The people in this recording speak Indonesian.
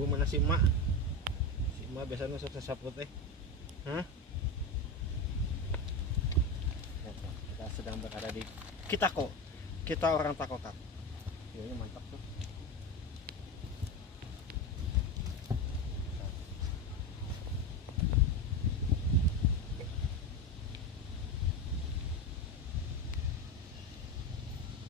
ibu mana si emak? Si emak biasanya sok sesaput Hah? Kita sedang berada di Kitako. Kita orang Takokat. View-nya mantap tuh.